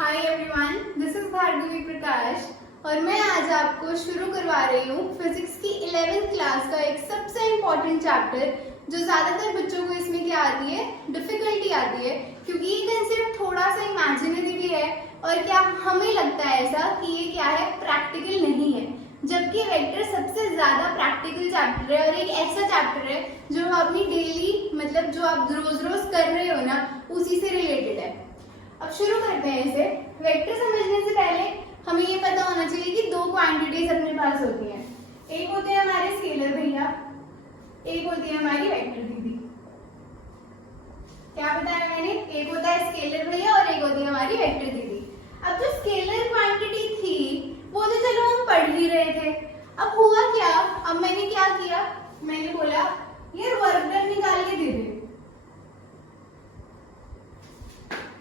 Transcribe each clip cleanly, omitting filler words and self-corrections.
Hi everyone, this is Bhargavi Prakash और मैं आज आपको शुरू करवा रही हूँ फिजिक्स की 11th क्लास का एक सबसे इम्पोर्टेंट चैप्टर जो ज़्यादातर बच्चों को इसमें क्या आती है, डिफिकल्टी आती है क्योंकि ये कंसेप्ट थोड़ा सा इमेजिनरी भी है और क्या हमें लगता है ऐसा कि ये क्या है, प्रैक्टिकल नहीं है, जबकि वेक्टर सबसे ज़्यादा प्रैक्टिकल चैप्टर है और एक ऐसा चैप्टर है जो अपनी डेली मतलब जो आप रोज रोज कर रहे हो ना उसी से रिलेटेड है। अब शुरू करते हैं इसे। वेक्टर समझने से पहले हमें ये पता होना चाहिए कि दो क्वांटिटीज अपने पास होती हैं। एक होते हैं हमारे स्केलर भैया, एक होती है हमारी वेक्टर दीदी। क्या बताया मैंने? एक होता है स्केलर भैया और एक होती है हमारी वेक्टर दीदी। अब जो स्केलर क्वांटिटी थी वो तो चलो हम पढ़ ही रहे थे। अब हुआ क्या, अब मैंने क्या किया, मैंने बोला यार वर्क डन निकाल के दे दे।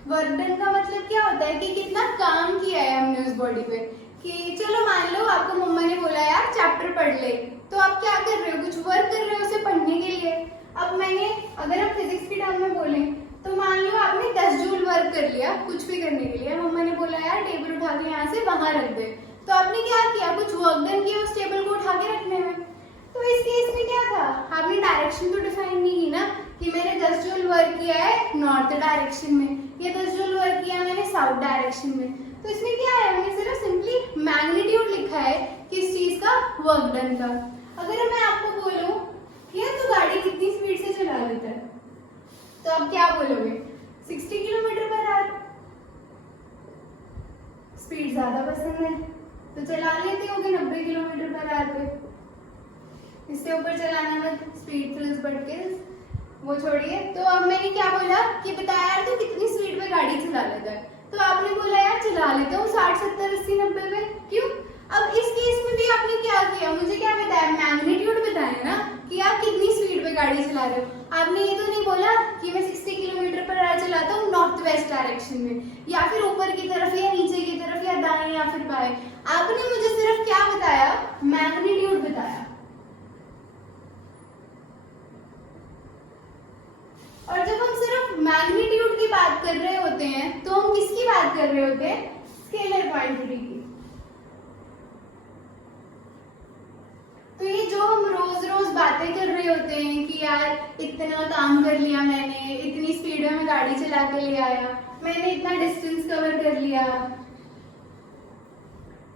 वर्क डन का मतलब क्या होता है कि कितना काम किया है हमने उस बॉडी पे। कि चलो मान लो आपको मम्मा ने बोला यार चैप्टर पढ़ ले, तो आप क्या कर रहे हो, कुछ वर्क कर रहे हो उसे पढ़ने के लिए। अब मैंने अगर हम फिजिक्स की टर्म में बोले तो मान लो आपने 10 जूल वर्क कर लिया कुछ भी करने के लिए। मम्मा ने बोला यार टेबल उठा के यहाँ से वहां रख दे, तो आपने क्या किया, कुछ वर्क डन किया उस टेबल को उठा के रखने में। तो इस केस में क्या था, आपने डायरेक्शन तो डिफाइन नहीं की ना कि मैंने 10 जूल वर्क किया है नॉर्थ डायरेक्शन में, ये 10 जूल वर्क किया मैंने साउथ डायरेक्शन में। तो इसमें क्या है, हमने सिर्फ सिंपली मैग्नीट्यूड लिखा है किस चीज का, वर्क डन का। अगर मैं आपको बोलूं यार तू गाड़ी कितनी स्पीड से चला लेता है, तो आप क्या बोलोगे, 60 किलोमीटर पर आवर। स्पीड ज्यादा पसंद है तो चला लेते होगे 90 किलोमीटर पर आवर पे। इससे ऊपर चलाना मत, स्पीड थ्रिल्स बट किल्स, वो छोड़िए। तो अब मैंने क्या बोला कि बता यार तू कितनी स्पीड पे गाड़ी चला लेता है, तो आपने बोला यार चला लेता हूँ 60 70 80 90 पे। क्यों? अब इस केस में भी आपने क्या किया, मुझे क्या बताया, मैग्नीट्यूड बताया ना कि आप कितनी स्पीड पे गाड़ी चला रहे हो। आपने ये तो नहीं बोला कि मैं 60 किलोमीटर पर आवर चलाता हूँ नॉर्थ वेस्ट डायरेक्शन में, या फिर ऊपर की तरफ या नीचे की तरफ या दाएं या फिर बाएं। आपने मुझे सिर्फ क्या बताया, मैग्नीट्यूड बताया। और जब हम सिर्फ मैग्नीट्यूड की बात कर रहे होते हैं तो हम किसकी बात कर रहे होते हैं, स्केलर क्वांटिटी की। तो ये जो हम रोज रोज बातें कर रहे होते हैं कि यार इतना काम कर लिया मैंने, इतनी स्पीड में मैं गाड़ी चला के ले आया, मैंने इतना डिस्टेंस कवर कर लिया,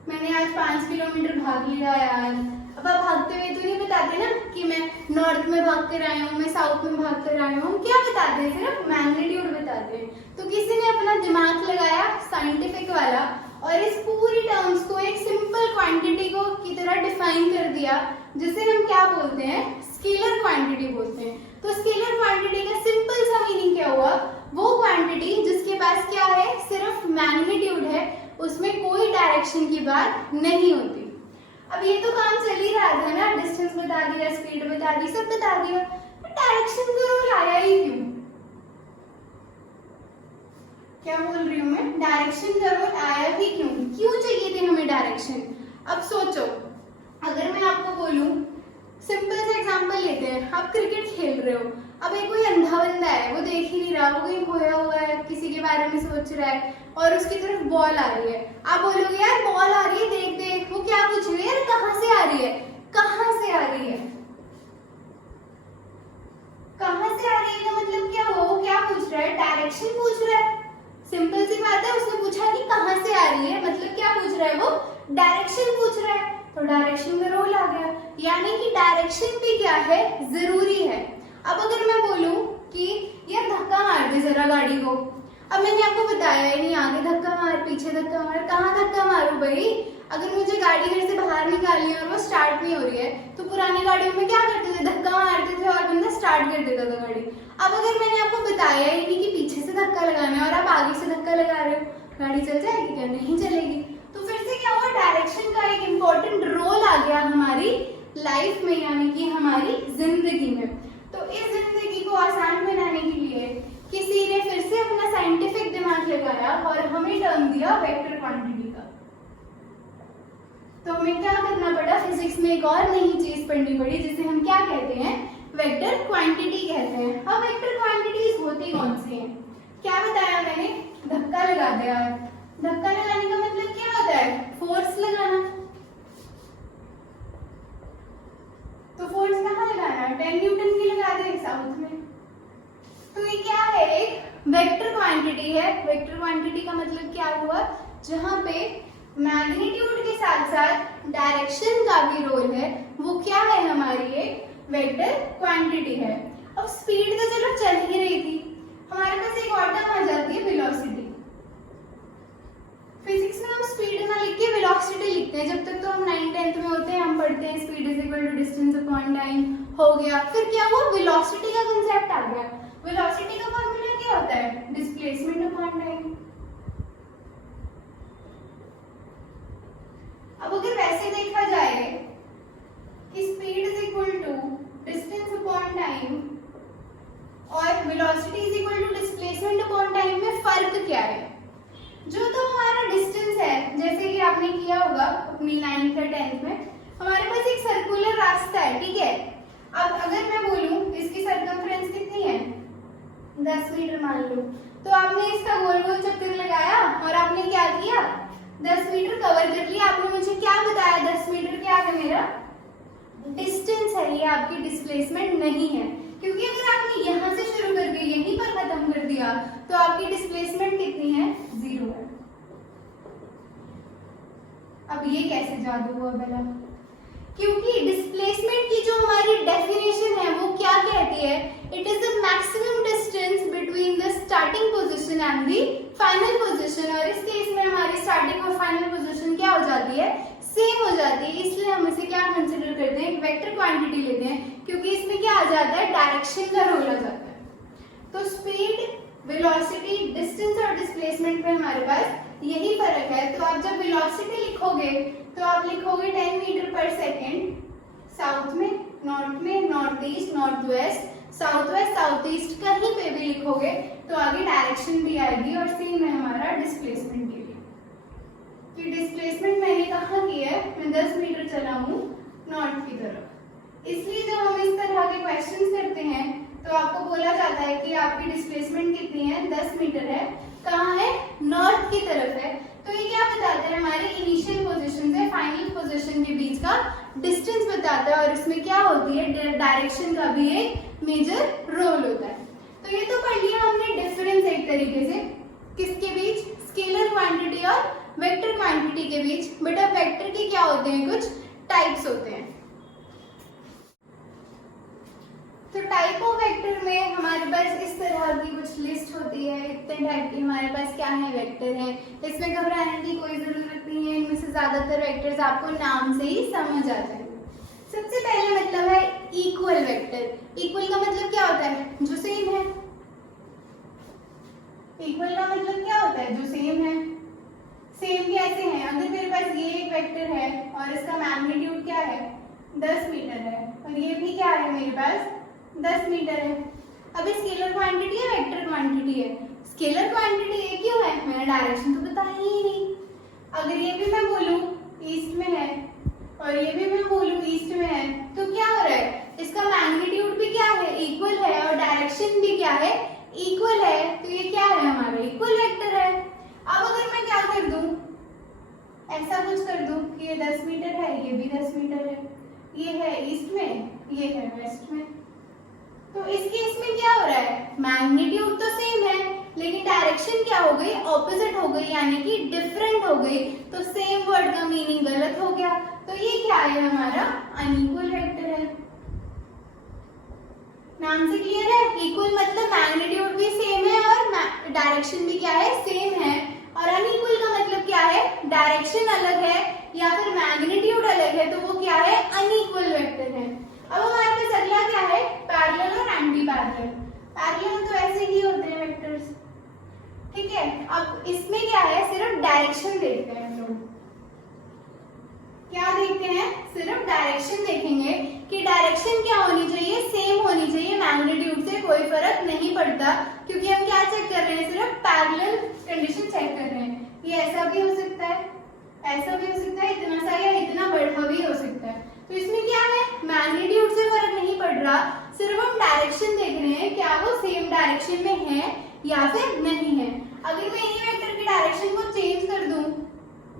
मैंने आज 5 किलोमीटर भाग लिया यार। अब आप भागते हुए तो नहीं बताते ना कि मैं नॉर्थ में भाग कर आया हूँ, मैं साउथ में भाग कर आया हूँ। क्या बताते हैं, सिर्फ मैग्नीट्यूड बताते हैं। तो किसी ने अपना दिमाग लगाया साइंटिफिक वाला और इस पूरी टर्म्स को एक सिंपल क्वांटिटी को की तरह डिफाइन कर दिया, जिसे हम क्या बोलते हैं, स्केलर क्वांटिटी बोलते हैं। तो स्केलर क्वांटिटी का सिंपल सा मीनिंग क्या हुआ, वो क्वांटिटी जिसके पास क्या है, सिर्फ मैग्नीट्यूड है, उसमें कोई डायरेक्शन की बात नहीं होती। अब ये तो काम चल ही रहा था ना, डिस्टेंस बता दिया, स्पीड बता दी, सब बता दिया, तो डायरेक्शन का रूल आया ही क्यों? क्या बोल रही हूँ मैं, डायरेक्शन का रूल आया ही क्यों, क्यों चाहिए थे हमें डायरेक्शन? अब सोचो, अगर मैं आपको बोलूं, सिंपल सा एग्जांपल लेते हैं, आप क्रिकेट खेल रहे हो, अब एक कोई अंधा बंदा है, वो देख ही नहीं रहा, वो कहीं खोया हुआ है, किसी के बारे में सोच रहा है और उसकी तरफ बॉल आ रही है। आप बोलोगे यार बॉल आ रही है, देख देख, वो क्या पूछ रही है, यार कहाँ से आ रही है, कहाँ से आ रही है, कहाँ से आ रही है का मतलब क्या हुआ, वो क्या पूछ रहा है, डायरेक्शन पूछ रहा है। सिंपल सी बात है, उसने पूछा कि कहाँ से आ रही है, मतलब क्या पूछ रहा है, वो डायरेक्शन पूछ रहा है, तो डायरेक्शन का रोल आ गया। यानी कि डायरेक्शन भी क्या है, जरूरी है। अब अगर मैं बोलूं कि यार धक्का मार दे जरा गाड़ी को, अब मैंने आपको बताया ही नहीं, आगे धक्का मार, पीछे धक्का मार, कहाँ धक्का मारूं भाई? अगर मुझे गाड़ी घर से बाहर निकालनी है और वो स्टार्ट नहीं हो रही है, तो पुरानी गाड़ियों में क्या करते थे, धक्का मारते थे और बंदा स्टार्ट कर देता था गाड़ी। अब अगर मैंने आपको बताया ही नहीं कि पीछे से धक्का लगाना है और आप आगे से धक्का लगा रहे हो, गाड़ी चल जाएगी क्या? नहीं चलेगी। तो फिर से क्या हुआ, डायरेक्शन का एक इम्पोर्टेंट रोल आ गया हमारी लाइफ में, यानी कि हमारी जिंदगी में। तो इस जिंदगी को आसान बनाने के लिए किसी ने फिर से अपना साइंटिफिक दिमाग लगाया और हमें टर्म दिया वेक्टर क्वांटिटी का। तो हमें क्या करना पड़ा, फिजिक्स में एक और नई चीज पढ़नी पड़ी जिसे हम क्या कहते हैं, वेक्टर क्वांटिटी कहते हैं। अब वेक्टर क्वांटिटीज होती कौन सी हैं? क्या बताया मैंने, धक्का लगा दिया, धक्का लगाने का मतलब क्या होता है? फोर्स लगाना। तो फोर्स कहाँ लगाना है? 10 न्यूटन की लगा दे साउथ में। तो ये क्या है? एक वेक्टर क्वांटिटी है। वेक्टर क्वांटिटी का मतलब क्या हुआ? जहां पे मैग्नीट्यूड के साथ साथ डायरेक्शन का भी रोल है, वो क्या है? हमारी एक वेक्टर क्वांटिटी है। अब स्पीड तो चलो चल ही रही थी, हमारे पास एक और टर्म आ जाती है वेलोसिटी। फिजिक्स में हम स्पीड ना लिख के वेलोसिटी लिखते हैं। जब तक तो हम 9th 10th में होते हैं हम पढ़ते हैं speed is equal to distance upon time, हो गया। फिर क्या हुआ? वेलोसिटी का कांसेप्ट आ गया। वेलोसिटी का फॉर्मूला क्या होता है? Displacement upon time. अब अगर वैसे देखा जाए कि speed is equal to distance upon time और velocity is equal to displacement upon time में फर्क क्या है? जो तो हमारा डिस्टेंस है, जैसे कि आपने किया होगा अपनी 9th या 10th में, हमारे पास एक सर्कुलर रास्ता है, ठीक है। अब अगर मैं बोलूं इसकी सर्कमफ्रेंस कितनी है? 10 मीटर मान लो, तो आपने इसका गोल गोल चक्कर लगाया और आपने क्या किया? 10 मीटर कवर कर लिया। आपने मुझे क्या बताया? 10 मीटर क्या है? मेरा डिस्टेंस है, ये आपकी डिस्प्लेसमेंट नहीं है। क्योंकि अगर आपने यहाँ से शुरू करके यहीं पर खत्म कर दिया तो आपकी डिस्प्लेसमेंट कितनी है? 0 है। अब ये कैसे जादू हुआ भला? क्योंकि डिस्प्लेसमेंट की जो हमारी डेफिनेशन है वो क्या कहती है? It is the maximum distance between the starting position and the final position. और इस केस में हमारी स्टार्टिंग और फाइनल पोजीशन क्या हो जाती है? सेम हो जाती है। इसलिए हम इसे क्या कंसिडर करते हैं? एक वेक्टर क्वांटिटी लेते हैं, क्योंकि इसमें क्या आ जाता है? डायरेक्शन का रोल आ जाता है। तो स्पीड, वेलोसिटी, डिस्टेंस और डिस्प्लेसमेंट में हमारे पास यही फर्क है। तो आप जब वेलोसिटी लिखोगे तो आप लिखोगे 10 मीटर पर सेकेंड साउथ में, नॉर्थ में, north east, north west, south west, south east, कहीं पे भी लिखोगे तो आगे डायरेक्शन भी आएगी। और सेम है हमारा डिस्प्लेसमेंट के लिए कि डिस्प्लेसमेंट मैंने कहाँ की है? मैं 10 मीटर चला हूँ नॉर्थ की तरफ। इसलिए जब हम इस तरह के क्वेश्चंस करते हैं तो आपको बोला जाता है कि आपकी डिस्प्लेसमेंट कितनी है? 10 मीटर है। कहाँ है? नॉर्थ की तरफ है। तो ये क्या बताता है? हमारे इनिशियल पोजीशन से फाइनल पोजीशन के बीच का डिस्टेंस बताता है। और इसमें क्या होती है? डायरेक्शन का भी एक मेजर रोल होता है। तो ये तो पढ़ लिया हमने डिफरेंस एक तरीके से, किसके बीच? स्केलर क्वांटिटी और वेक्टर क्वांटिटी के बीच। बट अब वेक्टर के क्या होते हैं? कुछ टाइप्स होते हैं। तो टाइप ऑफ वेक्टर में हमारे पास इस तरह की कुछ लिस्ट होती है। इतने टाइप के हमारे पास क्या है? वेक्टर है। इसमें घबराने की कोई जरूरत नहीं है। इनमें से ज्यादातर वेक्टर्स आपको नाम से ही समझ आ जाएंगे। सबसे पहले मतलब है इक्वल वेक्टर। इक्वल का मतलब क्या होता है? जो सेम है। इक्वल का मतलब क्या होता है? जो सेम है। सेम कैसे है? अगर मेरे पास ये एक वेक्टर है और इसका मैग्नीट्यूड क्या है? 10 मीटर है और ये भी क्या है? मेरे पास 10 मीटर है। अब ये स्केलर क्वांटिटी है, वेक्टर क्वांटिटी है? स्केलर क्वांटिटी ये क्यों है? मैंने डायरेक्शन तो बताया ही नहीं। अगर ये भी मैं बोलूं ईस्ट में है और ये भी मैं बोलूं ईस्ट में है तो क्या हो रहा है? इसका मैग्नीट्यूड भी क्या है? इक्वल है और डायरेक्शन भी क्या है? इक्वल है। तो ये क्या है? हमारा इक्वल वेक्टर है। अब अगर मैं क्या कर दूं? ऐसा कुछ कर दूं कि ये 10 मीटर है, ये भी 10 मीटर है, ये है ईस्ट में, ये है वेस्ट में। तो इस केस में क्या हो रहा है? मैग्नीट्यूड तो सेम है लेकिन डायरेक्शन क्या हो गई? ऑपोजिट हो गई, यानी कि डिफरेंट हो गई। तो सेम वर्ड का मीनिंग गलत हो गया। तो ये क्या है? हमारा अनइक्वल वेक्टर है। नाम से क्लियर है? इक्वल मतलब मैग्नीट्यूड भी सेम है और डायरेक्शन भी क्या है? सेम है। और अनइक्वल का मतलब क्या है? डायरेक्शन अलग है या फिर मैग्नीट्यूड अलग है, तो वो क्या है? अनइक्वल वेक्टर है। अब हमारे पास अगला क्या है? पैरेलल और एंटी पैरेलल। पैरेलल तो ऐसे ही होते हैं वेक्टर्स, ठीक है। अब इसमें क्या है? सिर्फ डायरेक्शन देखते हैं हम लोग। क्या देखते हैं? सिर्फ डायरेक्शन देखेंगे कि डायरेक्शन क्या होनी चाहिए? सेम होनी चाहिए। मैग्नीट्यूड से कोई फर्क नहीं पड़ता, क्योंकि हम क्या चेक कर रहे हैं? सिर्फ पैरेलल कंडीशन चेक कर रहे हैं। ये ऐसा भी हो सकता है, ऐसा भी हो सकता है, इतना सा या इतना बड़ा भी हो सकता है। तो इसमें क्या है? मैग्नीट्यूड से फर्क नहीं पड़ रहा, सिर्फ हम डायरेक्शन देख रहे हैं क्या वो सेम डायरेक्शन में है या फिर नहीं है। अगर मैं इन्हीं वेक्टर की डायरेक्शन को चेंज कर दूं,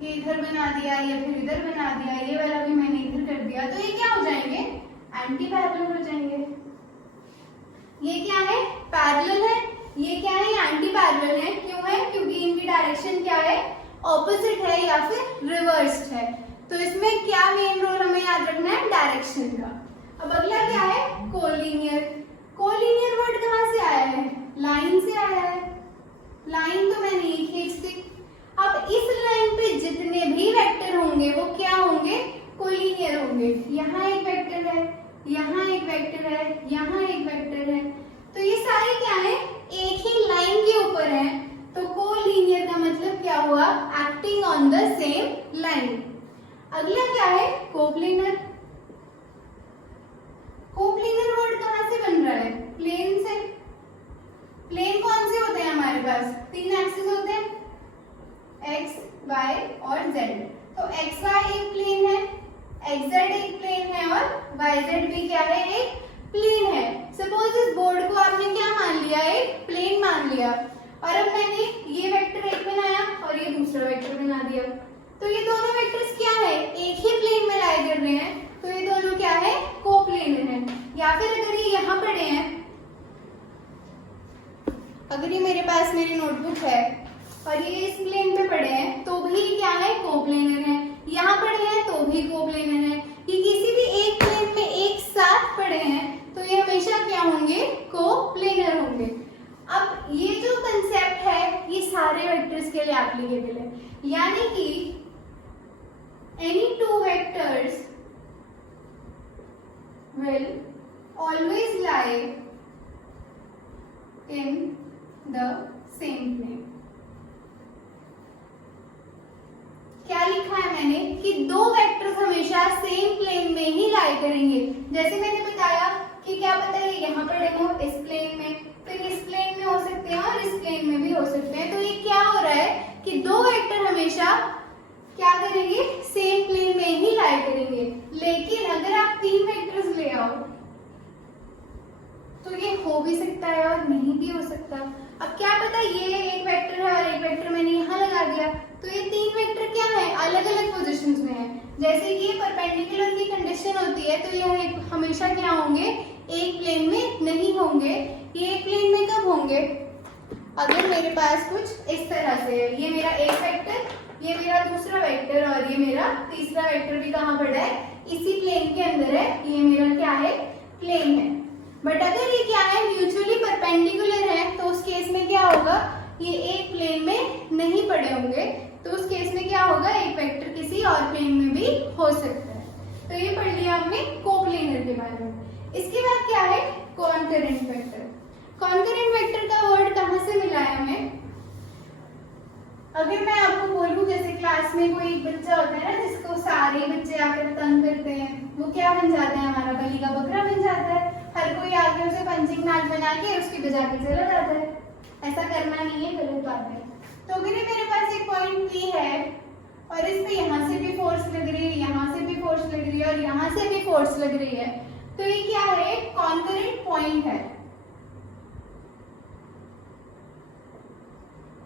ये इधर बना दिया या फिर इधर बना दिया, ये वाला भी मैंने इधर कर दिया, तो ये क्या हो जाएंगे, एंटी पैरेलल हो जाएंगे। ये क्या है, पैरेलल है, ये क्या है, एंटी पैरेलल है। क्यों है, क्योंकि इनकी डायरेक्शन क्या है, ऑपोजिट है या फिर रिवर्स्ड है। तो इसमें क्या मेन रोल हमें याद रखना है, डायरेक्शन का। अब अगला क्या है, कोलिनियर। कोलिनियर वर्ड कहाँ से आया है, लाइन से आया है। लाइन तो मैंने ये खींच दी। अब इस लाइन पे जितने भी वेक्टर होंगे वो क्या होंगे, कोलिनियर होंगे। यहाँ एक वेक्टर है, यहाँ एक वेक्टर है, यहाँ एक वेक्टर है, तो ये सारे क्या है, एक ही लाइन के ऊपर है। तो कोलिनियर का मतलब क्या हुआ, acting on the same line. अगला क्या है, कोप्लेनर। कोप्लेनर वर्ड कहाँ से बन रहा है, प्लेन से। प्लेन कौन से होते हैं हमारे पास, 3 एक्सिस होते हैं, x, y और z। तो x y एक प्लेन है, x z एक प्लेन है और y z भी क्या है, एक प्लेन है। सपोज इस बोर्ड को आपने क्या मान लिया, एक प्लेन मान लिया, और अब मैंने ये वेक्टर एक बनाया और ये दूसरा वेक्टर बना दिया, तो ये दोनों वेक्टर्स क्या है, एक ही प्लेन में लाई कर रहे हैं, तो ये दोनों क्या है, कोप्लेनर है। या फिर अगर ये यहाँ पड़े हैं, अगर ये मेरे पास मेरी नोटबुक है और ये इस प्लेन पे पड़े हैं, तो भी क्या है, कोप्लेनर है। यहाँ पड़े हैं तो भी कोप्लेनर है। ये किसी भी एक प्लेन में एक साथ पड़े हैं तो ये हमेशा क्या होंगे, कोप्लेनर होंगे। अब ये जो कंसेप्ट है ये सारे वेक्टर्स के लिए एप्लीकेबल है, यानी कि any two vectors will always lie in the same plane। क्या लिखा है मैंने कि दो वेक्टर्स हमेशा सेम प्लेन में ही लाई करेंगे। जैसे मैंने बताया कि क्या पता है यहाँ पड़े हो इस प्लेन में, फिर इस प्लेन में हो सकते हैं और इस प्लेन में भी हो सकते हैं। तो ये क्या हो रहा है कि दो वेक्टर हमेशा क्या करेंगे, सेम प्लेन में ही लाई करेंगे। लेकिन अगर आप 3 वेक्टर्स ले आओ तो ये हो भी सकता है और नहीं भी हो सकता। अब क्या पता ये एक वेक्टर है और एक वेक्टर मैंने यहाँ लगा दिया, तो ये 3 वेक्टर क्या है, अलग अलग पोजीशंस में है। जैसे कि ये परपेंडिकुलर की कंडीशन होती है, तो ये हमेशा क्या होंगे, एक प्लेन में नहीं होंगे। ये एक प्लेन में कब होंगे, अगर मेरे पास कुछ इस तरह से है, ये मेरा एक वेक्टर, ये मेरा दूसरा वेक्टर और ये मेरा तीसरा वेक्टर भी कहाँ पड़ा है, इसी प्लेन के अंदर है। ये मेरा क्या है, प्लेन है। बट अगर ये क्या है, म्यूचुअली परपेंडिकुलर है, तो उस केस में क्या होगा, ये एक प्लेन में नहीं पड़े होंगे, तो उस केस में क्या होगा, एक वेक्टर किसी और प्लेन में भी हो सकता है। तो ये पढ़ लिया हमने कोप्लेनर के बारे में। इसके बाद क्या है, कॉन्करेंट वेक्टर। कॉन्करेंट वेक्टर का वर्ड कहाँ से मिला है हमें, अगर मैं आपको बोलूं जैसे क्लास में कोई बच्चा होता है ना जिसको सारे बच्चे आकर तंग करते हैं, वो क्या बन जाता है, हमारा बलि का बकरा बन जाता है। हर कोई आके उसे पंचिंग बैग बना के उसकी बजा के चला जाता है। ऐसा करना नहीं है, गलत बात है। तो अगर ये मेरे पास एक पॉइंट P है और इस पे यहाँ से भी फोर्स लग रही है, यहाँ से भी फोर्स लग रही है और यहाँ से भी फोर्स लग रही है, तो ये क्या है, कॉन्करेंट पॉइंट है।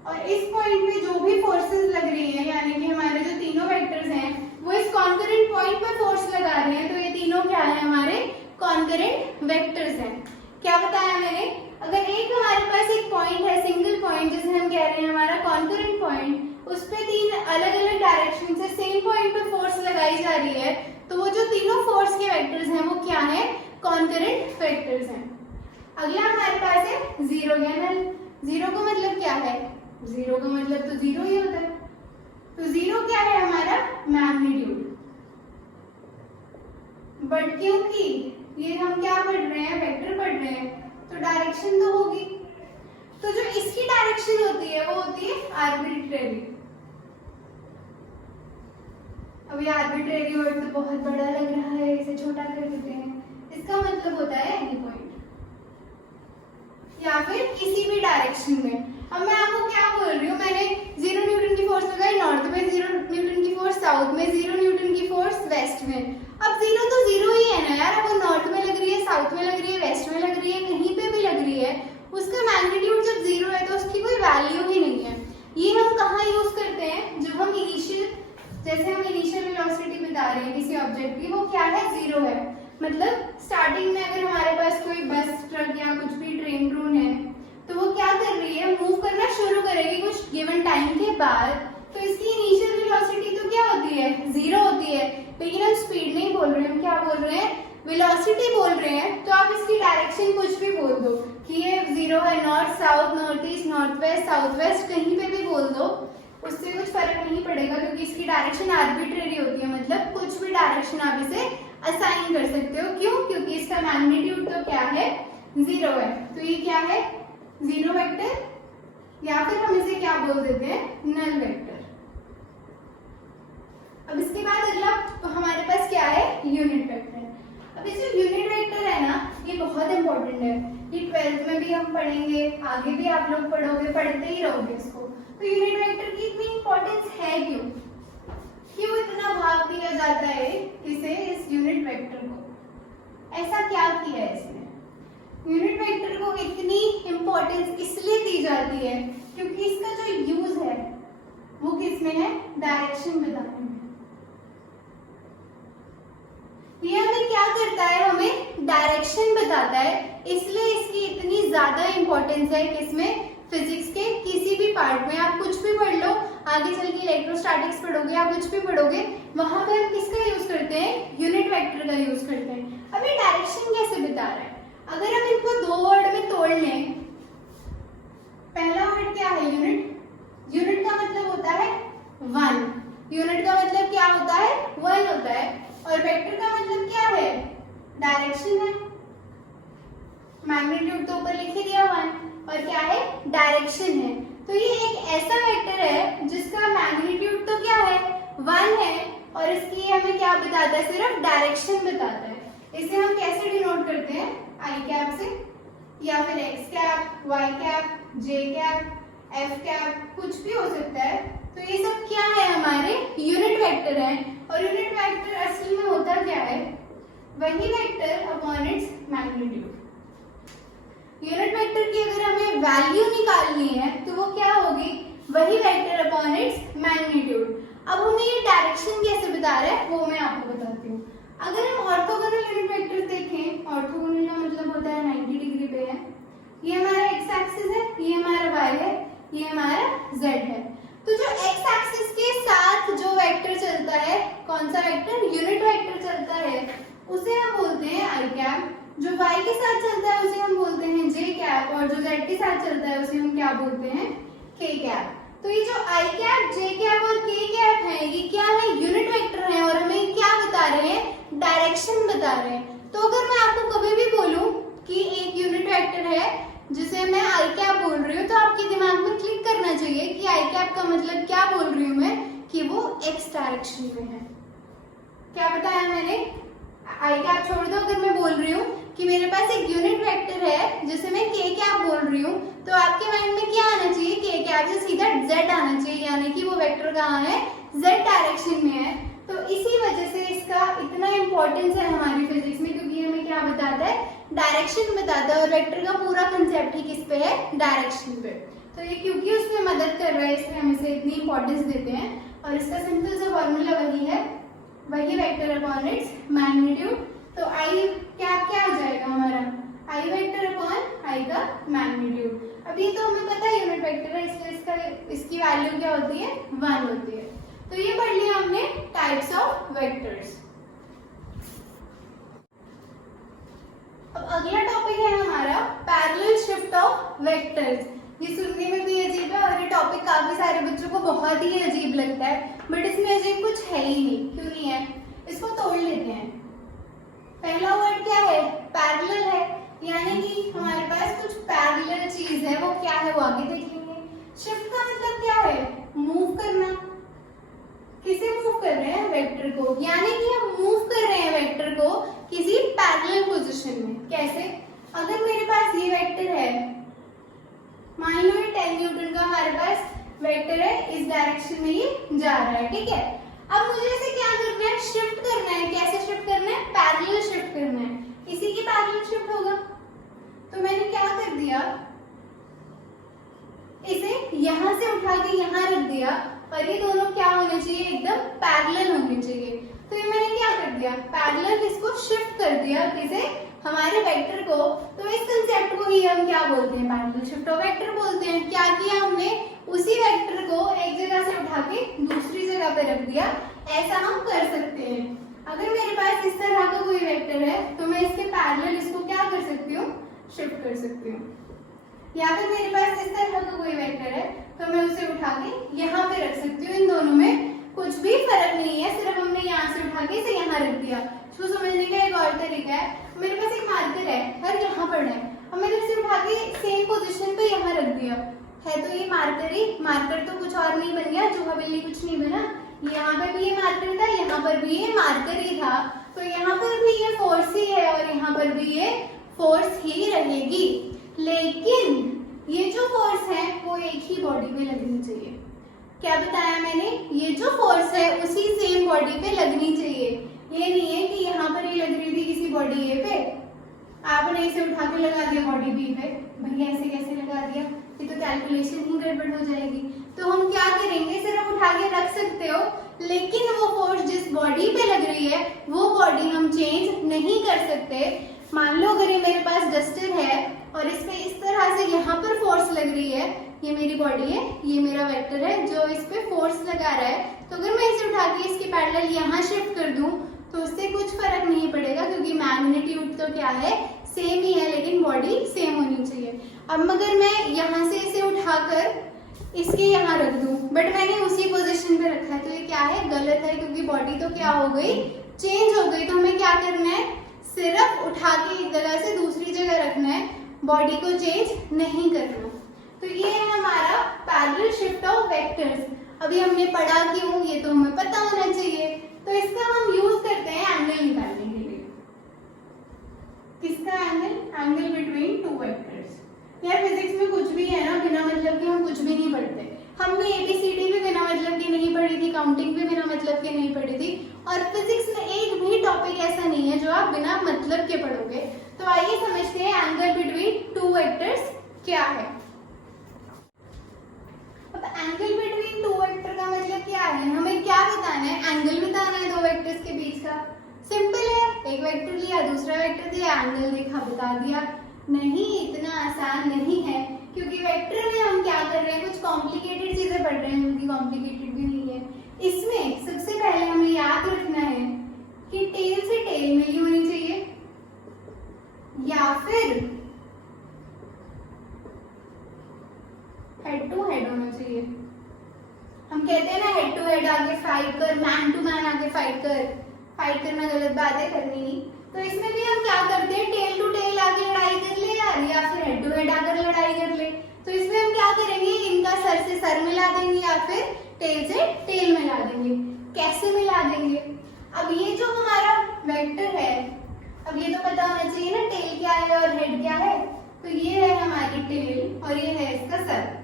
और इस पॉइंट पे जो भी फोर्सेस लग रही हैं, यानी कि हमारे जो तीनों वेक्टर्स हैं वो इस कॉन्करेंट पॉइंट पे फोर्स लगा रहे हैं, तो ये तीनों क्या है, हमारे कॉन्करेंट वेक्टर्स हैं। क्या बताया मैंने, अगर एक हमारे पास एक पॉइंट है, सिंगल पॉइंट जिसे हम कह रहे हैं हमारा कॉन्करेंट पॉइंट, उस पे 3 अलग अलग डायरेक्शन से सेम पॉइंट पे फोर्स लगाई जा रही है, तो वो जो तीनों फोर्स के वेक्टर्स हैं वो क्या है, कॉन्करेंट वेक्टर्स हैं। अगला हमारे पास है जीरो या नल। जीरो का मतलब क्या है, जीरो का मतलब तो जीरो ही होता है। तो जीरो क्या है, हमारा मैग्नीट्यूड। बट क्योंकि ये हम क्या पढ़ रहे हैं, वेक्टर पढ़ रहे हैं, तो डायरेक्शन तो होगी। तो जो इसकी डायरेक्शन होती है वो होती है आर्बिट्रेरी। अब ये आर्बिट्रेरी वर्ड तो बहुत बड़ा लग रहा है, इसे छोटा कर देते हैं। इसका मतलब होता है एनी पॉइंट या फिर किसी भी डायरेक्शन में। अब मैं आपको क्या बोल रही हूँ, मैंने 0 न्यूटन की फोर्स लगाई नॉर्थ में, 0 न्यूटन की फोर्स साउथ में, 0 न्यूटन की फोर्स वेस्ट में। अब जीरो तो जीरो ही है ना यार, वो नॉर्थ में लग रही है, साउथ में लग रही है, वेस्ट में लग रही है, कहीं पे भी लग रही है, उसका मैग्नीट्यूड जब 0 है तो उसकी कोई वैल्यू ही नहीं है। ये हम कहाँ यूज करते हैं, जब हम इनिशियल, जैसे हम इनिशियल वेलोसिटी बता रहे हैं किसी ऑब्जेक्ट की, वो क्या है, 0 है। मतलब स्टार्टिंग में अगर हमारे पास कोई बस, ट्रक या कुछ भी ट्रेन ट्रून है, तो वो क्या कर रही है, मूव करना शुरू करेगी कुछ गिवन टाइम के बाद, तो इसकी इनिशियल वेलोसिटी तो क्या होती है, 0 होती है। लेकिन हम स्पीड नहीं बोल रहे हैं, हम क्या बोल रहे हैं, वेलोसिटी बोल रहे हैं। तो आप इसकी डायरेक्शन कुछ भी बोल दो कि ये 0 है, north south, north east, north west, south west, कहीं पे भी बोल दो, उससे कुछ फर्क नहीं पड़ेगा, क्योंकि इसकी डायरेक्शन आर्बिट्रेरी होती है। मतलब कुछ भी डायरेक्शन आप इसे असाइन कर सकते हो। क्यों? क्योंकि इसका मैग्नीट्यूड तो क्या है, 0 है। तो ये क्या है, 0 वेक्टर, या फिर हम इसे क्या बोल देते हैं, नल वेक्टर। अब इसके बाद अगला तो हमारे पास क्या है, यूनिट वेक्टर। अब ये जो यूनिट वेक्टर है ना, ये बहुत इंपॉर्टेंट है। ये 12th में भी हम पढ़ेंगे, आगे भी आप लोग पढ़ोगे, पढ़ते ही रहोगे इसको। तो यूनिट वेक्टर की इतनी इंपॉर्टेंस है क्यों, क्यों इतना भाग दिया जाता है इसे, इस यूनिट वेक्टर को, ऐसा क्या किया है इसने? यूनिट वेक्टर को इतनी इंपॉर्टेंस इसलिए दी जाती है क्योंकि इसका जो यूज है वो किसमें है, डायरेक्शन बताने में। ये हमें क्या करता है, हमें डायरेक्शन बताता है, इसलिए इसकी इतनी ज्यादा इंपॉर्टेंस है किसमें, फिजिक्स के किसी भी पार्ट में। आप कुछ भी पढ़ लो, आगे चल के इलेक्ट्रोस्टैटिक्स पढ़ोगे, आप कुछ भी पढ़ोगे, वहां पर हम किसका यूज करते हैं, यूनिट वेक्टर का यूज करते हैं। अब ये डायरेक्शन कैसे बता रहा है, अगर हम इनको 2 वर्ड में तोड़ लें, पहला वर्ड क्या है, यूनिट। यूनिट का मतलब होता है 1, यूनिट का मतलब क्या होता है, 1 होता है। और वेक्टर का मतलब क्या है, डायरेक्शन है। मैग्नीट्यूड तो ऊपर लिख ही दिया 1, और क्या है, डायरेक्शन है। तो ये एक ऐसा वेक्टर है जिसका मैग्नीट्यूड तो क्या है, 1 है, और इसकी हमें क्या बताता है, सिर्फ डायरेक्शन बताता है। इसे हम कैसे डिनोट करते हैं, आई कैप से, या फिर एक्स कैप, वाई कैप, जे कैप, एफ कैप, कुछ भी हो सकता है। तो ये सब क्या है, हमारे यूनिट वेक्टर है। और यूनिट वेक्टर असल में होता क्या है, वही vector upon its magnitude. Unit vector की अगर हमें वैल्यू निकालनी है तो वो क्या होगी, वही वेक्टर अपॉन इट्स मैग्नीट्यूड। अब हमें ये डायरेक्शन कैसे बता रहा है वो मैं आपको बताती हूँ। अगर हम ऑर्थोगोनल यूनिट वेक्टर देखें, ऑर्थोगोनल का मतलब होता है 90 डिग्री पे है। ये हमारा एक्स एक्सिस है, ये हमारा वाई है, ये हमारा जेड है। तो जो एक्स एक्सिस के साथ जो वेक्टर चलता है, कौन सा वेक्टर, यूनिट वेक्टर चलता है, उसे हम बोलते हैं आई कैप। जो y के साथ चलता है उसे हम बोलते हैं j कैप, और जो z के साथ चलता है उसे हम क्या बोलते हैं, k कैप। तो ये जो i कैप, j कैप और k कैप है, ये क्या है, यूनिट वेक्टर है, और हमें क्या बता रहे हैं, डायरेक्शन बता रहे हैं। तो अगर मैं आपको कभी भी बोलूं कि एक यूनिट वेक्टर है जिसे मैं आई कैप बोल रही हूँ, तो आपके दिमाग में क्लिक करना चाहिए कि आई कैप का मतलब क्या बोल रही हूँ मैं, कि वो x डायरेक्शन में है। क्या बताया मैंने, आई कैप छोड़ दो, अगर मैं बोल रही हूँ कि मेरे पास एक यूनिट वेक्टर है जिसे मैं k कैप बोल रही हूँ, तो आपके माइंड में क्या आना चाहिए, k कैप से सीधा z आना चाहिए, यानी कि वो वेक्टर कहाँ है, z डायरेक्शन में है। तो इसी वजह से इसका इतना इंपॉर्टेंस है हमारी फिजिक्स में, क्योंकि हमें क्या बताता है, डायरेक्शन बताता है। और वेक्टर का पूरा कंसेप्ट ही किस पे है, डायरेक्शन पे। तो ये क्योंकि उसमें मदद कर रहा है, इसलिए हम इसे इतनी इंपॉर्टेंस देते हैं। और इसका सिंपल सा फॉर्मूला वही है, वही वेक्टर अपॉन इट्स मैग्नीट्यूड। तो आई कैप क्या हो जाएगा हमारा, आई वेक्टर अपॉन आई का मैग्नीट्यूड। अभी तो हमें पता है यूनिट वेक्टर है, इसलिए इसकी वैल्यू क्या होती है, 1 होती है। तो ये पढ़ लिया हमने टाइप्स ऑफ वेक्टर्स। अब अगला टॉपिक है हमारा पैरेलल शिफ्ट ऑफ वेक्टर्स। ये सुनने में भी अजीब है, और ये टॉपिक काफी सारे बच्चों को बहुत ही अजीब लगता है, बट इसमें अजीब कुछ है ही नहीं। क्यों नहीं है, इसको तोड़ लेते हैं। पहला वर्ड क्या है, पैरेलल है, यानी कि हमारे पास कुछ पैरेलल चीज है, वो क्या है वो आगे देखेंगे। शिफ्ट का मतलब क्या है, मूव करना। किसे मूव कर रहे हैं, वेक्टर को, यानी कि हम मूव कर रहे हैं वेक्टर को किसी पैरेलल पोजीशन में। कैसे, अगर मेरे पास ये वेक्टर है, मान लो ये 10 न्यूटन का हमारे पास वेक्टर है, इस डायरेक्शन में ये जा रहा है, ठीक है। अब मुझे इसे क्या करना है, शिफ्ट करना है। कैसे शिफ्ट करना है, पैरेलल शिफ्ट करना है, इसी की पैरेलल शिफ्ट होगा। तो मैंने क्या कर दिया, इसे यहाँ से उठा के यहाँ रख दिया और ये दोनों क्या होने चाहिए, एकदम पैरेलल होने चाहिए। तो ये मैंने क्या कर दिया, पैरेलल इसको शिफ्ट कर दिया किसे, हमारे वेक्टर को। तो इस कंसेप्ट को ही हम क्या बोलते हैं, पैरेलल शिफ्ट ऑफ वेक्टर बोलते हैं। क्या किया हमने, उसी वेक्टर को एक जगह से उठा के दूसरी जगह पे रख दिया। ऐसा हम कर सकते हैं। अगर मेरे पास इस तरह का कोई वेक्टर है तो मैं इसके पैरेलल इसको क्या कर सकती हूँ, शिफ्ट कर सकती हूँ। या फिर मेरे पास इस तरह का कोई वेक्टर है तो मैं उसे उठा के यहाँ पे रख सकती हूँ। इन दोनों में कुछ भी फर्क नहीं है, सिर्फ हमने यहाँ से उठा के इसे यहाँ रख दिया। इसको समझने का एक और तरीका है, मेरे पास एक मार्कर है, हर यहाँ पर है, और मैंने इसे उठा के सेम पोजीशन पे यहाँ रख दिया है। तो ये मार्कर ही, मार्कर तो कुछ और नहीं बन गया, चूहा बिल्ली कुछ नहीं बना। यहाँ पर भी ये मार्कर था, यहाँ पर भी ये मार्कर ही था। तो यहाँ पर भी ये फोर्स ही है और यहाँ पर भी ये फोर्स ही रहेगी। लेकिन ये जो फोर्स है वो एक ही बॉडी पे लगनी चाहिए। क्या बताया मैंने, ये जो फोर्स है उसी सेम बॉडी पे लगनी चाहिए। ये नहीं है कि यहाँ पर ये लग रही थी किसी बॉडी ए पे, आपने इसे उठा के लगा दिया बॉडी बी पे। भैया ऐसे कैसे लगा दिया, ये तो कैलकुलेशन ही गड़बड़ हो जाएगी। तो हम क्या करेंगे, सिर्फ उठा के रख सकते हो, लेकिन वो फोर्स जिस बॉडी पे लग रही है वो बॉडी हम चेंज नहीं कर सकते। मान लो अगर ये मेरे पास डस्टर है और इस पे इस तरह से यहाँ पर फोर्स लग रही है, ये मेरी बॉडी है, ये मेरा वेक्टर है जो इस पे फोर्स लगा रहा है। तो अगर मैं इसे उठा के इसके पैरेलल यहाँ शिफ्ट कर दूं तो उससे कुछ फर्क नहीं पड़ेगा, क्योंकि मैग्नीट्यूड तो क्या है, सेम ही है, लेकिन बॉडी सेम होनी चाहिए। अब अगर मैं यहाँ से इसे उठाकर इसके यहाँ रख दूं, बट मैंने उसी पोजीशन पे रखा है, तो ये क्या है, गलत है, क्योंकि बॉडी तो क्या हो गई, चेंज हो गई। तो हमें क्या करना है, सिर्फ उठा के एक जगह से दूसरी जगह रखना है, बॉडी को चेंज नहीं करना। तो ये है हमारा पैरेलल शिफ्ट ऑफ वेक्टर्स। अभी हमने पढ़ा क्यों, ये तो हमें पता होना चाहिए। तो इसका हम यूज करते हैं एंगल निकालने के लिए। किसका angle, angle between two vectors. यार फिजिक्स में कुछ भी है ना, बिना मतलब के हम कुछ भी नहीं पढ़ते। हमने एबीसीडी भी बिना मतलब की नहीं पढ़ी थी, काउंटिंग भी बिना मतलब के नहीं पढ़ी थी, और फिजिक्स में एक भी टॉपिक ऐसा नहीं है जो आप बिना मतलब के पढ़ोगे। तो आइए समझते हैं एंगल बिटवीन टू वेक्टर्स क्या है। अब एंगल बिटवीन टू वेक्टर का मतलब क्या है, हमें क्या बताना है, एंगल बताना है दो वेक्टर्स के बीच का। सिंपल है, एक वेक्टर लिया, दूसरा वेक्टर दिया, एंगल देखा, बता दिया। नहीं, इतना आसान नहीं है, क्योंकि वेक्टर में हम क्या कर रहे हैं, कुछ कॉम्प्लिकेटेड चीजें पढ़ रहे हैं, जो कि कॉम्प्लिकेटेड भी नहीं है। इसमें सबसे पहले हमें याद रखना है कि टेल से टेल मिली होनी चाहिए, या फिर हेड टू हेड होना चाहिए। हम कहते हैं ना, हेड टू हेड आगे फाइट कर, मैन टू मैन आगे फाइट कर। फाइट करना गलत बात है, करनी नहीं। तो इसमें भी हम क्या करते हैं, टेल टू टेल आगे लड़ाई कर ले यार, या फिर हेड टू हेड आकर लड़ाई कर ले। तो इसमें हम क्या करेंगे, इनका सर से सर मिला देंगे या फिर टेल से टेल मिला देंगे। कैसे मिला देंगे, अब ये जो हमारा वेक्टर है, अब ये तो पता होना चाहिए ना टेल क्या है और हेड क्या है। तो ये है हमारी टेल और ये है इसका सर।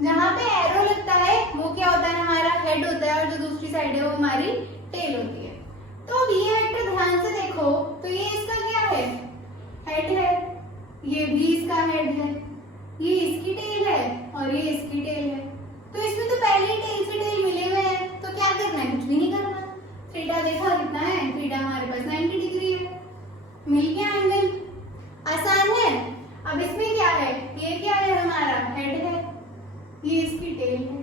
जहाँ पे एरो लगता है वो क्या होता है, हमारा हेड होता है, और जो दूसरी साइड है वो हमारी टेल होती है। तो अब ये वेक्टर ध्यान से देखो, तो ये इसका क्या है, हेड है, ये भी इसका हेड है, ये इसकी टेल है और ये इसकी टेल है। तो इसमें तो पहले ही टेल से टेल मिले हुए हैं, तो क्या करना है, कुछ भी नहीं करना। थीटा देखा कितना है, थीटा हमारे पास 90 डिग्री है, मिल गया एंगल, आसान है। अब इसमें क्या है, ये क्या है, हमारा हेड है, ये इसकी टेल है।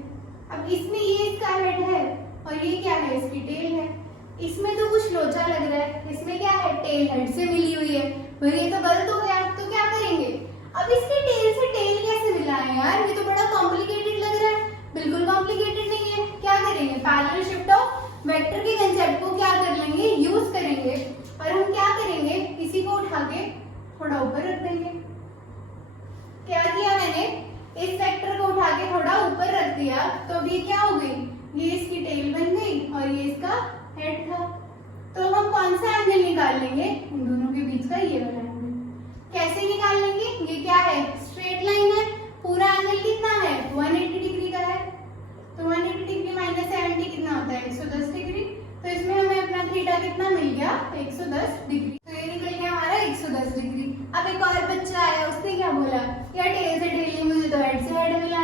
अब इसमें ये इसका हेड है और ये क्या है, इसकी टेल है। इसमें तो कुछ लोचा लग रहा है, इसमें क्या है, टेल हेड से मिली हुई है, भाई ये तो गलत हो गया। तो क्या करेंगे, अब इसके टेल से टेल कैसे मिला है यार, ये तो बड़ा कॉम्प्लिकेटेड लग रहा है। बिल्कुल कॉम्प्लिकेटेड नहीं है। क्या करेंगे, पैरेलल शिफ्ट ऑफ वेक्टर के कंसेप्ट को क्या कर लेंगे, यूज करेंगे, और हम क्या करेंगे, इसी को उठा के थोड़ा ऊपर रख देंगे। क्या किया मैंने, इस वेक्टर को उठा के थोड़ा ऊपर रख दिया, तो अब ये क्या हो गई, ये इसकी टेल बन गई और ये इसका हेड था। तो हम कौन सा एंगल निकाल लेंगे, इन दोनों के बीच का ये वाला एंगल। कैसे निकाल लेंगे, ये क्या है, स्ट्रेट लाइन है, पूरा एंगल कितना है, 180 डिग्री का है। तो 180 डिग्री माइनस 70 कितना होता है, 110 डिग्री। तो इसमें हमें अपना थीटा कितना मिल गया, 110 डिग्री। तो ये निकल गया हमारा 110 डिग्री। अब एक और बच्चा आया, उसने क्या बोला, यार टेल से टेल नहीं, मुझे तो हेड से हेड मिला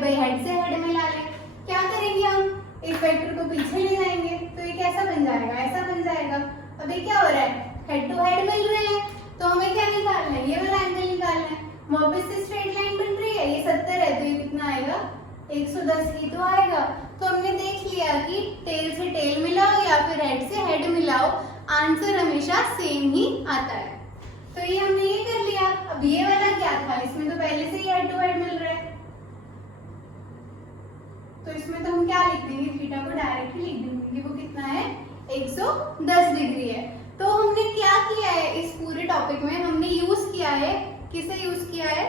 भाई हेड से हेड मिला ले। क्या करेंगे हम, इस वेक्टर को पीछे ले जाएंगे तो ये कैसा बन जाएगा, ऐसा बन जाएगा। अभी क्या हो रहा है, हेड टू हेड मिल रहे हैं, तो हमें क्या निकालना है, ये वाला एंगल निकालना है। वापस से स्ट्रेट लाइन बन रही है, ये 70 है तो ये कितना आएगा, 110 ही तो आएगा। तो हमने देख लिया कि टेल से टेल मिलाओ या फिर हेड से हेड मिलाओ, आंसर हमेशा सेम ही आता है। तो ये हमने ये कर लिया। अब ये वाला क्या था, इसमें तो पहले से ही हेड टू हेड मिल रहा है, तो इसमें तो हम क्या लिख देंगे, थीटा को डायरेक्टली लिख देंगे कि वो कितना है, 110 डिग्री है। तो हमने क्या किया है इस पूरे टॉपिक में, हमने यूज किया है, किसे यूज किया है,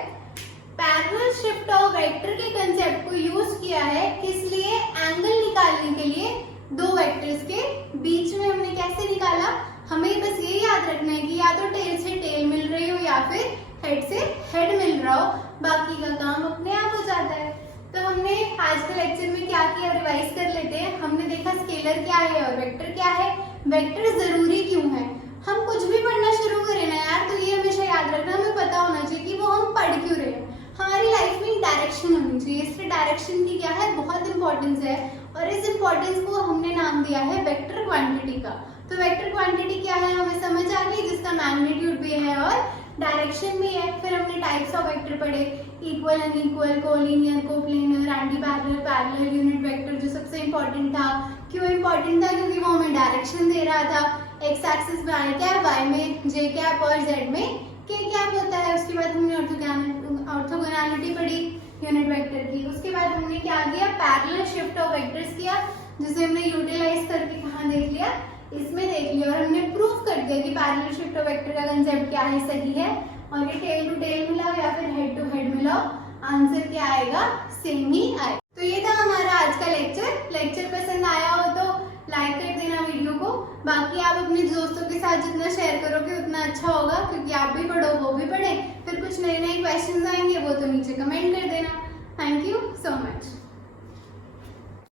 पैरेलल शिफ्ट ऑफ वेक्टर के कंसेप्ट को यूज किया है। किस लिए, एंगल निकालने के लिए दो वेक्टर्स के बीच में। हमने कैसे निकाला, हमें बस ये याद रखना है कि या तो टेल से टेल मिल रही हो या फिर हेड से हेड मिल रहा हो, बाकी का काम अपने आप हो जाता है। तो हमने आज के लेक्चर में क्या किया, रिवाइज कर लेते हैं। हमने देखा स्केलर क्या है और वेक्टर क्या है, वेक्टर जरूरी क्यों है। हम कुछ भी पढ़ना शुरू करें ना यार, तो ये हमेशा याद रखना, हमें पता होना चाहिए कि वो हम पढ़ क्यों रहे हैं। हमारी लाइफ में डायरेक्शन होनी चाहिए, इसलिए डायरेक्शन की क्या है, बहुत इंपॉर्टेंस है। और इस इंपॉर्टेंस को हमने नाम दिया है वेक्टर क्वांटिटी का। तो वेक्टर क्वांटिटी क्या है हमें समझ आ गई, जिसका मैग्नीट्यूड भी है और डायरेक्शन भी है। फिर हमने टाइप्स ऑफ वेक्टर पढ़े, equal, unequal, collinear, coplanar, anti parallel, parallel, unit vector. जो सबसे इंपॉर्टेंट था, क्यों इंपॉर्टेंट था, क्योंकि वो हमें डायरेक्शन दे रहा था। एक्स एक्सिस में आई कैप, वाई में जे कैप और जेड में के कैप होता है। उसके बाद हमने ऑर्थोगोनैलिटी पढ़ी यूनिट वेक्टर की। उसके बाद हमने क्या किया, पैरेलल शिफ्ट ऑफ वेक्टर्स किया, जिसे हमने यूटिलाइज करके कहाँ देख लिया, इसमें देख लिया। और हमने प्रूफ कर दिया कि पैरेलल शिफ्ट ऑफ वेक्टर का कंसेप्ट क्या है, सही है। और ये टेल टू टेल मिलाओ या फिर हेड टू हेड मिलाओ, आंसर क्या आएगा, सेम ही आएगा। तो ये था हमारा आज का लेक्चर। लेक्चर पसंद आया हो तो लाइक कर देना वीडियो को। बाकी आप अपने दोस्तों के साथ जितना शेयर करोगे उतना अच्छा होगा, क्योंकि आप भी पढ़ो वो भी पढ़े। फिर कुछ नए नए क्वेश्चंस आएंगे वो तो नीचे कमेंट कर देना। Thank you so much.